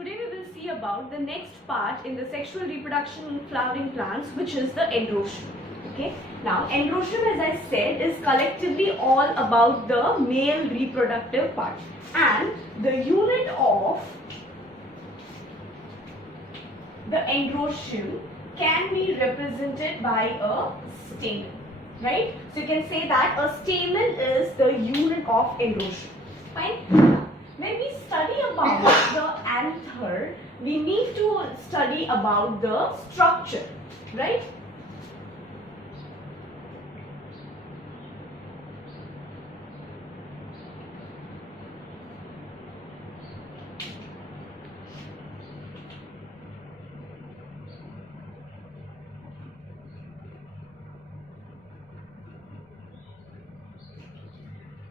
today we will see about the next part in the sexual reproduction in flowering plants, which is the androecium. Okay. Now, androecium, as I said, is collectively all about the male reproductive part, and the unit of the androecium can be represented by a stamen, right? So you can say that a stamen is the unit of androecium. Fine. When we study about the anther, we need to study about the structure, right?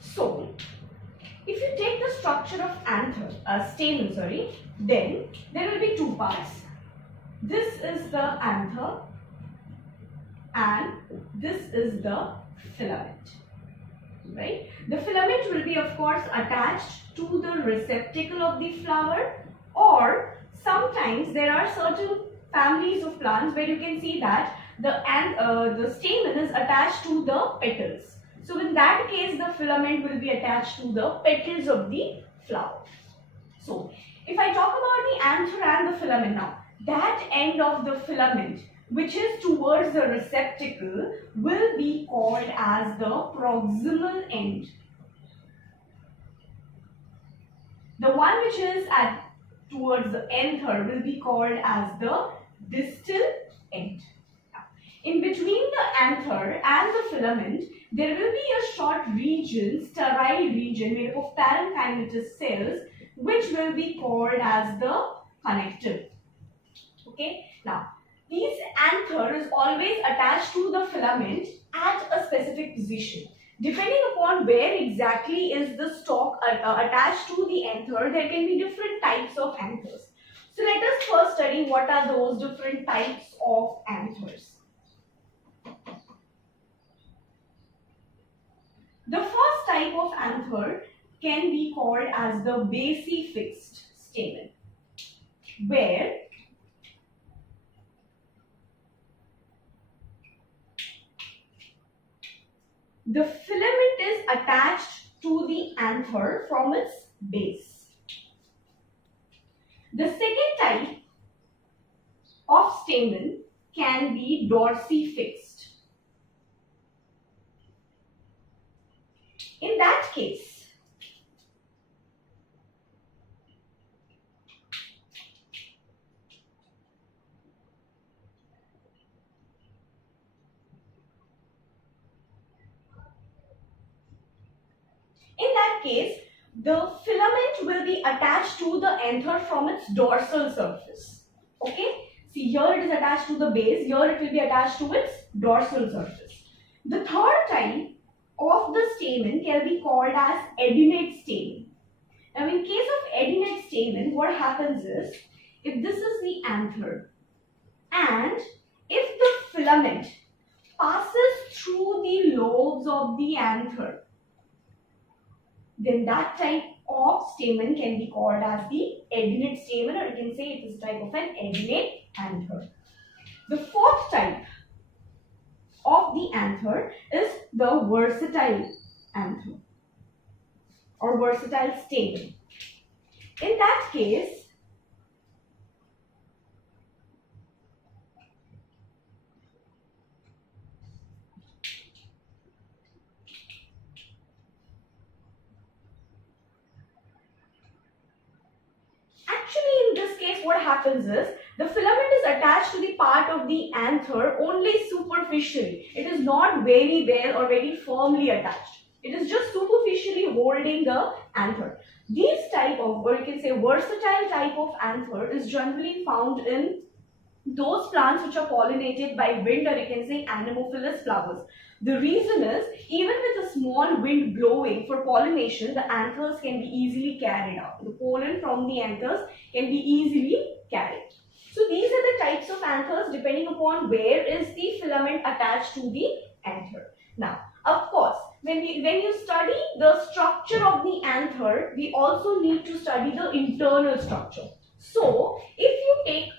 So, if you take the structure of anther, stamen, then there will be two parts. This is the anther and this is the filament, right? The filament will be, of course, attached to the receptacle of the flower, or sometimes there are certain families of plants where you can see that the stamen is attached to the petals. So in that case, the filament will be attached to the petals of the flower. So if I talk about the anther and the filament now, that end of the filament which is towards the receptacle will be called as the proximal end. The one which is towards the anther will be called as the distal end. In between the anther and the filament, there will be a short region, sterile region made up of parenchymatous cells, which will be called as the connective. Okay. Now, this anther is always attached to the filament at a specific position. Depending upon where exactly is the stalk attached to the anther, there can be different types of anthers. So let us first study what are those different types of anthers. The first type of anther can be called as the base-fixed stamen, where the filament is attached to the anther from its base. The second type of stamen can be dorsifixed. In that case, the filament will be attached to the anther from its dorsal surface. Okay? See, here it is attached to the base, here it will be attached to its dorsal surface. The third type of the stamen can be called as adennate stamen. Now, in case of adennate stamen, what happens is, if this is the anther and if the filament passes through the lobes of the anther, then that type of stamen can be called as the adennate stamen, or you can say it is a type of an adennate anther. The fourth type of the anther is the versatile anther or versatile stamen. In that case, what happens is, the filament is attached to the part of the anther only superficially. It is not very well or very firmly attached. It is just superficially holding the anther. These type of, or you can say versatile type of anther, is generally found in those plants which are pollinated by wind, or you can say anemophilous flowers. The reason is, even with a small wind blowing for pollination, the anthers can be easily carried out. The pollen from the anthers can be easily carried. So these are the types of anthers depending upon where is the filament attached to the anther. Now, of course, when you study the structure of the anther, we also need to study the internal structure. So if you take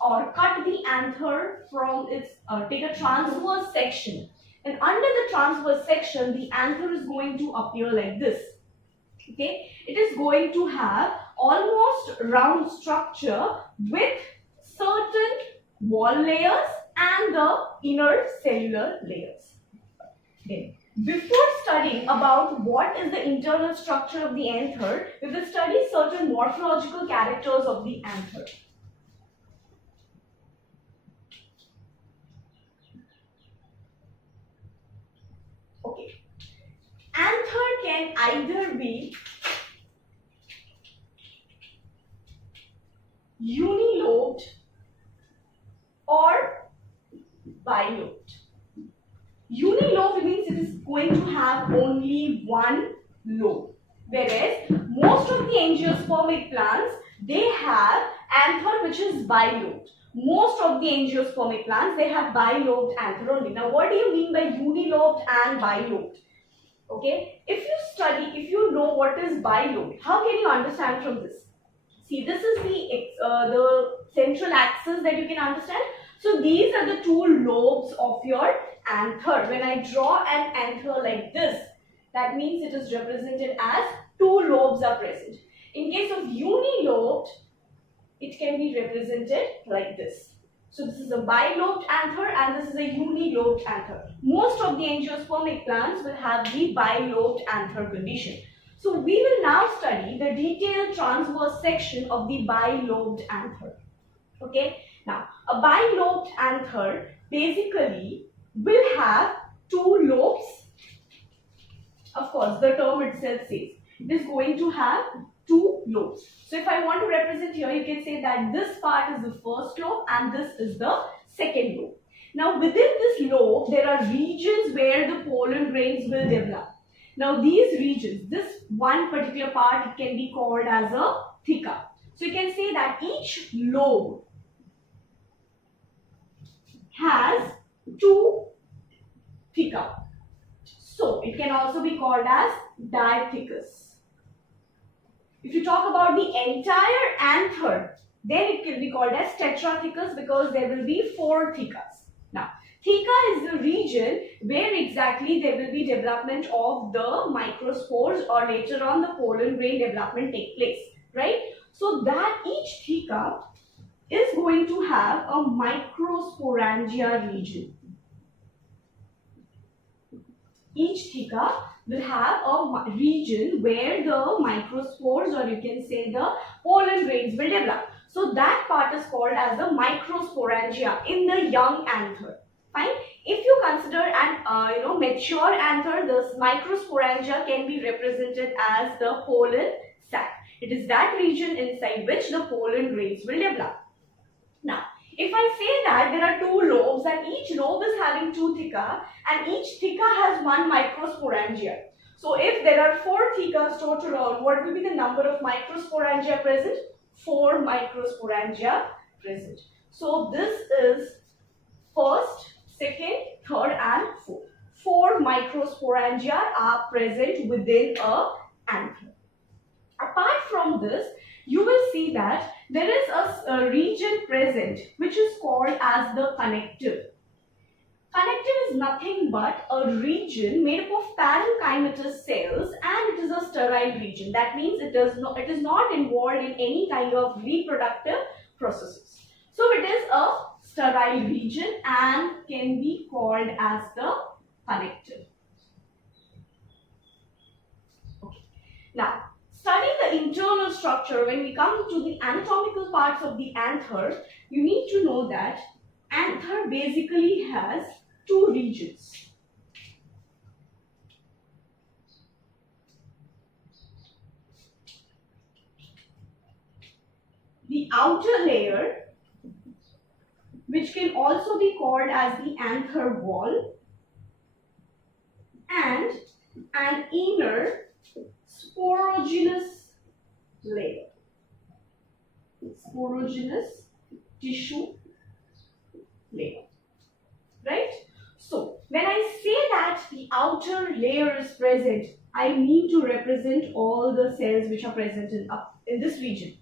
or cut the anther from its, take a transverse section, and under the transverse section the anther is going to appear like this. Okay, it is going to have almost round structure with certain wall layers and the inner cellular layers. Okay. Before studying about what is the internal structure of the anther, we will study certain morphological characters of the anther. Okay. Anther can either be unilobed or bilobed. Unilobed means it is going to have only one lobe, whereas most of the angiospermic plants, they have anther which is bilobed. Most of the angiospermic plants, they have bilobed anther only. Now what do you mean by unilobed and bilobed? Okay, if you know what is bilobed, how can you understand from this? See, this is the central axis that you can understand. So these are the two lobes of your anther. When I draw an anther like this, that means it is represented as two lobes are present. In case of unilobed, it can be represented like this. So this is a bilobed anther and this is a unilobed anther. Most of the angiospermic plants will have the bilobed anther condition. So we will now study the detailed transverse section of the bilobed anther. Okay. Now, a bilobed anther basically will have two lobes. Of course, the term itself says it is going to have two lobes. So if I want to represent here, you can say that this part is the first lobe and this is the second lobe. Now, within this lobe, there are regions where the pollen grains will develop. Now, these regions, this one particular part, it can be called as a theca. So you can say that each lobe has two theca. So it can also be called as diathecous. If you talk about the entire anther, then it can be called as tetrathecous because there will be four thecas. Now, theca is the region where exactly there will be development of the microspores or later on the pollen grain development take place, right? So that each theca is going to have a microsporangia region. Each theca will have a region where the microspores or you can say the pollen grains will develop. So that part is called as the microsporangia in the young anther. Fine. If you consider an mature anther, this microsporangia can be represented as the pollen sac. It is that region inside which the pollen grains will develop. Now, if I say that there are two lobes and each lobe is having two theca and each theca has one microsporangia. So if there are four thecas total, what will be the number of microsporangia present? 4 microsporangia present. So this is first, second, third and fourth. 4 microsporangia are present within a anther. Apart from this, you will see that there is a region present which is called as the connective. Connective is nothing but a region made up of parenchymatous cells and it is a sterile region. That means it is not involved in any kind of reproductive processes. So it is a sterile region and can be called as the connective. Okay. Now, studying the internal structure, when we come to the anatomical parts of the anther, you need to know that anther basically has two regions. The outer layer, which can also be called as the anther wall, and an inner sporogenous layer, sporogenous tissue layer, right? So when I say that the outer layer is present, I need to represent all the cells which are present in this region.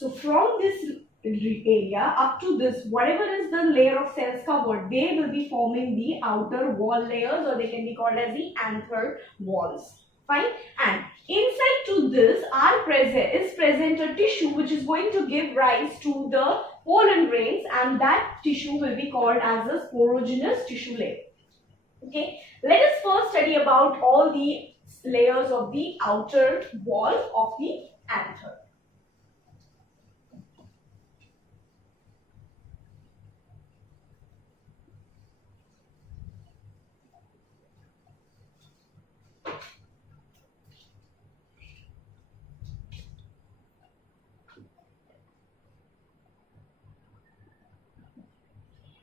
So from this area up to this, whatever is the layer of cells covered, they will be forming the outer wall layers, or they can be called as the anther walls. Fine. And inside to this is present a tissue which is going to give rise to the pollen grains, and that tissue will be called as a sporogenous tissue layer. Okay. Let us first study about all the layers of the outer wall of the anther.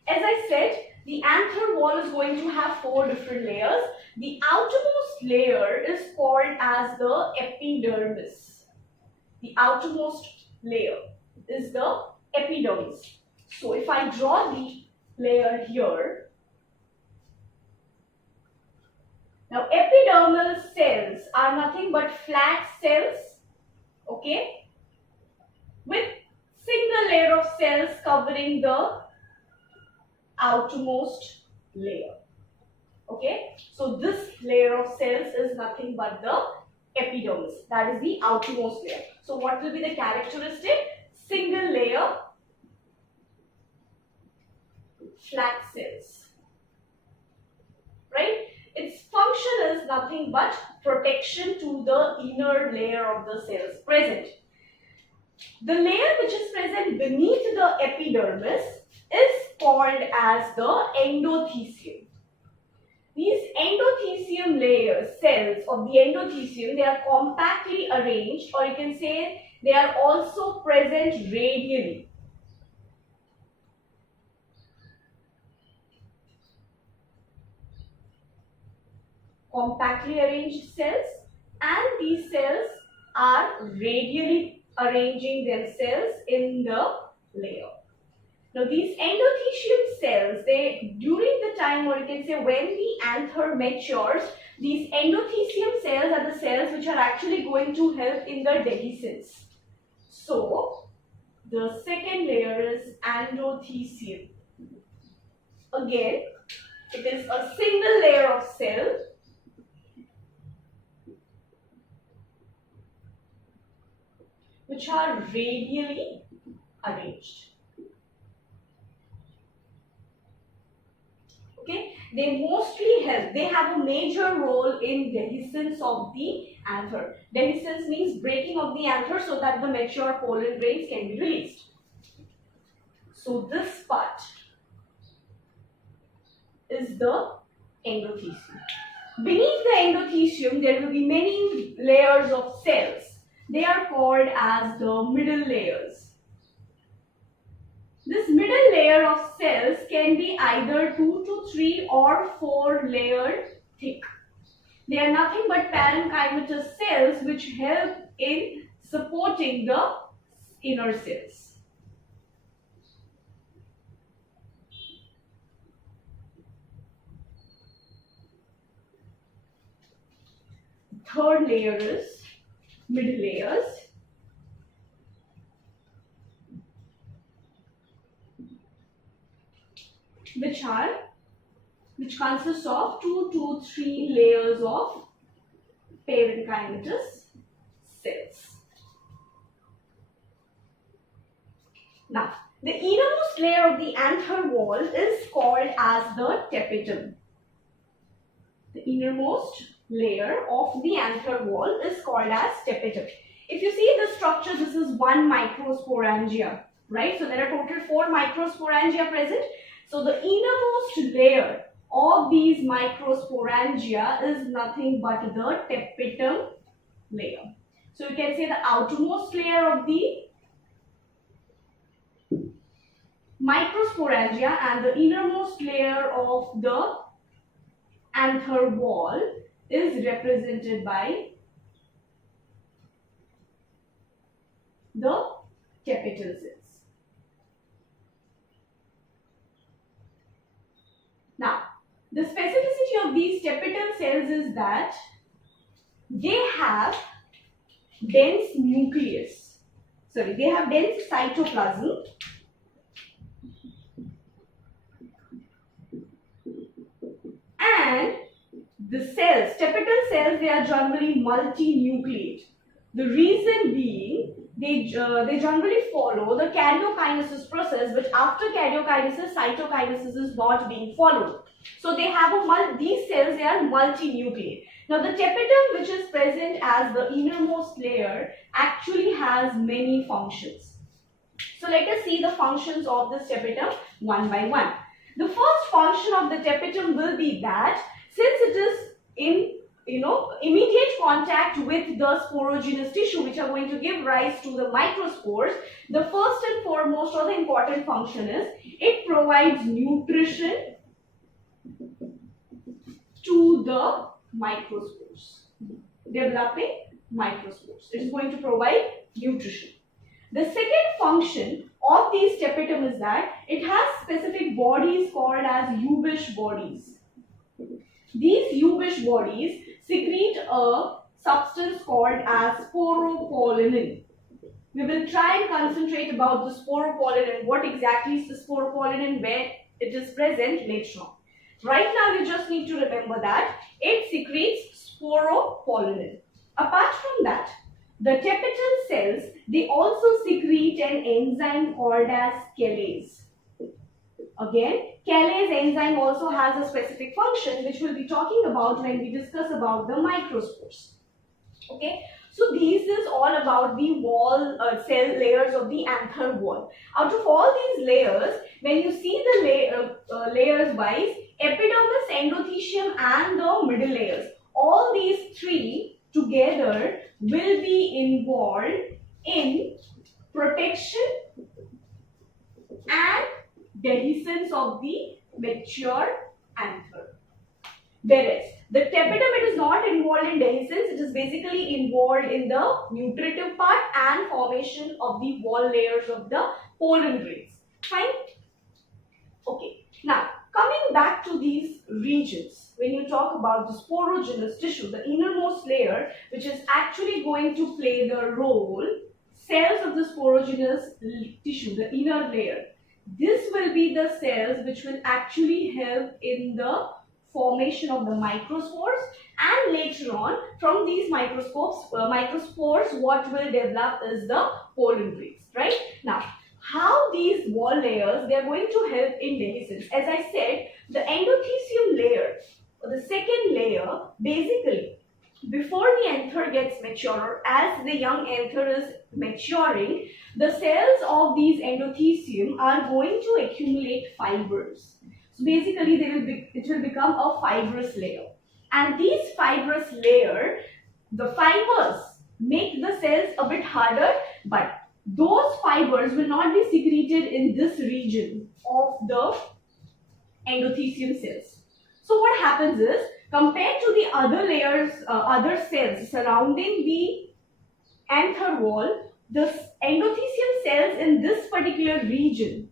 As I said, the anther wall is going to have 4 different layers. The outermost layer is called as the epidermis. The outermost layer is the epidermis. So if I draw the layer here, now epidermal cells are nothing but flat cells, okay, with single layer of cells covering the outermost layer. Okay, so this layer of cells is nothing but the epidermis. That is the outermost layer. So what will be the characteristic? Single layer, flat cells. Right? Its function is nothing but protection to the inner layer of the cells present. The layer which is present beneath the epidermis is called as the endothecium. These endothecium layers, cells of the endothecium, they are compactly arranged, or you can say they are also present radially. Compactly arranged cells, and these cells are radially arranging themselves in the layer. Now these endothecium cells, during the time, or you can say when the anther matures, these endothecium cells are the cells which are actually going to help in the dehiscence. So the second layer is endothecium. Again, it is a single layer of cell which are radially arranged. Okay, they mostly help. They have a major role in dehiscence of the anther. Dehiscence means breaking of the anther so that the mature pollen grains can be released. So this part is the endothecium. Beneath the endothecium, there will be many layers of cells. They are called as the middle layers. This middle layer of cells can be either 2 to 3 or 4 layered thick. They are nothing but parenchymatous cells which help in supporting the inner cells. Third layer is middle layers. Which consists of 2 to 3 layers of parenchymatous cells. Now, the innermost layer of the anther wall is called as the tapetum. The innermost layer of the anther wall is called as tapetum. If you see the structure, this is one microsporangia, right? So there are total 4 microsporangia present. So the innermost layer of these microsporangia is nothing but the tapetum layer. So you can say the outermost layer of the microsporangia and the innermost layer of the anther wall is represented by the tapetal cells. Now, the specificity of these tapetal cells is that they have dense nucleus. they have dense cytoplasm, and the cells, tapetal cells, they are generally multinucleate. The reason being, they generally follow the karyokinesis process, which after karyokinesis, cytokinesis is not being followed. So they have these cells, they are multinucleate. Now the tapetum, which is present as the innermost layer, actually has many functions. So let us see the functions of this tapetum one by one. The first function of the tapetum will be that since it is in immediate contact with the sporogenous tissue, which are going to give rise to the microspores, the first and foremost or the important function is it provides nutrition to the microspores, developing microspores. It is going to provide nutrition. The second function of these tapetum is that it has specific bodies called as Ubish bodies. These Ubish bodies secrete a substance called as sporopollenin. We will try and concentrate about the sporopollenin, what exactly is the sporopollenin, where it is present later on. Right now you just need to remember that it secretes sporopollenin. Apart from that, the tapetal cells, they also secrete an enzyme called as calase. Again, calase enzyme also has a specific function which we'll be talking about when we discuss about the microspores. Okay, so this is all about the wall cell layers of the anther wall. Out of all these layers, when you see the layers wise, epidermis, endothecium and the middle layers, all these three together will be involved in protection and dehiscence of the mature anther. Whereas the tapetum, it is not involved in dehiscence, it is basically involved in the nutritive part and formation of the wall layers of the pollen grains. Fine? Okay. Now, coming back to these regions, when you talk about the sporogenous tissue, the innermost layer, which is actually going to play the role, cells of the sporogenous tissue, the inner layer, this will be the cells which will actually help in the formation of the microspores, and later on from these microspores what will develop is the pollen grains, right? Now, how these wall layers, they are going to help in dehiscence. As I said, the endothecium layer, or the second layer, basically before the anther gets mature, as the young anther is maturing, the cells of these endothecium are going to accumulate fibers. So basically it will become a fibrous layer, and these fibrous layer, the fibers make the cells a bit harder, but those fibers will not be secreted in this region of the endothecium cells. So what happens is, compared to the other layers, other cells surrounding the anther wall, the endothecium cells in this particular region,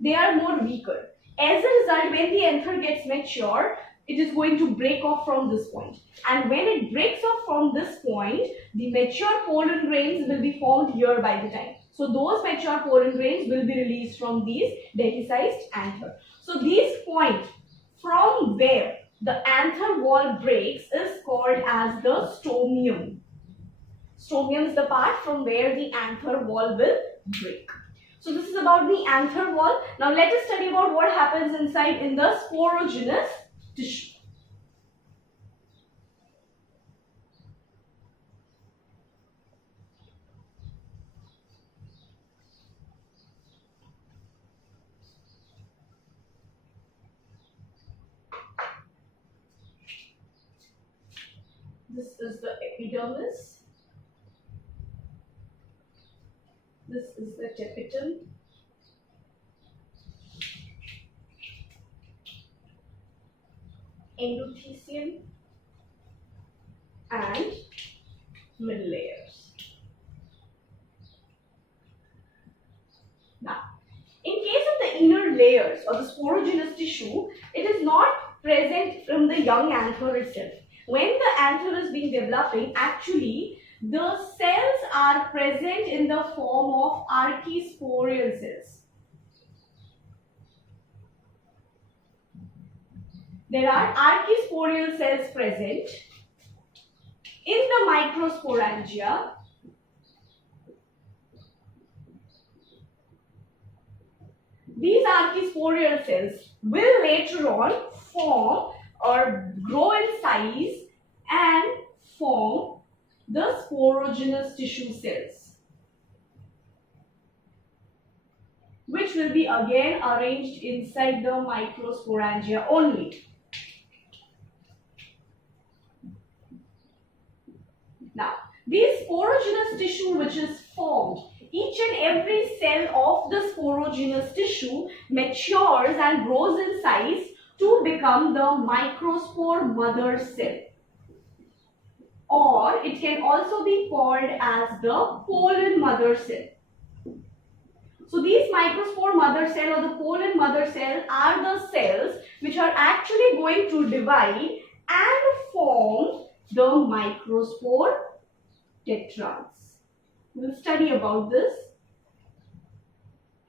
they are more weaker. As a result, when the anther gets mature, it is going to break off from this point. And when it breaks off from this point, the mature pollen grains will be formed here by the time. So those mature pollen grains will be released from these dehiscized anther. So this point from where the anther wall breaks is called as the stomium. Stomium is the part from where the anther wall will break. So this is about the anther wall. Now let us study about what happens inside in the sporogenous tissue. This is the epidermis. This is the tapetum. Endothecium and middle layers. Now, in case of the inner layers or the sporogenous tissue, it is not present from the young anther itself. When the anther is being developing, actually the cells are present in the form of archisporial cells. There are archisporial cells present in the microsporangia. These archisporial cells will later on form or grow in size and form the sporogenous tissue cells, which will be again arranged inside the microsporangia only. Now, this sporogenous tissue which is formed, each and every cell of the sporogenous tissue matures and grows in size to become the microspore mother cell. Or it can also be called as the pollen mother cell. So these microspore mother cell or the pollen mother cell are the cells which are actually going to divide and form the microspore tetrads. We'll study about this,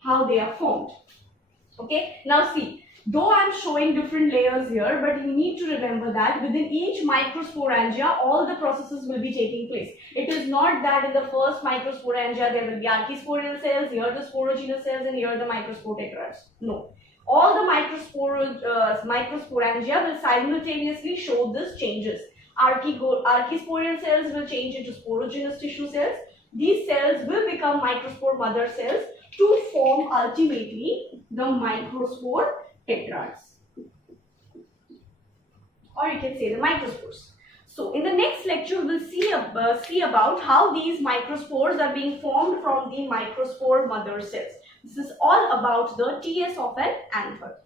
how they are formed. Okay, now see, though I'm showing different layers here, but you need to remember that within each microsporangia, all the processes will be taking place. It is not that in the first microsporangia there will be archisporial cells, here the sporogenous cells, and here the microspore tetrads. No. All the microsporangia will simultaneously show these changes. Archisporial cells will change into sporogenous tissue cells. These cells will become microspore mother cells to form ultimately the microspore tetrads, or you can say the microspores. So in the next lecture we'll see about how these microspores are being formed from the microspore mother cells. This is all about the TS of an anther.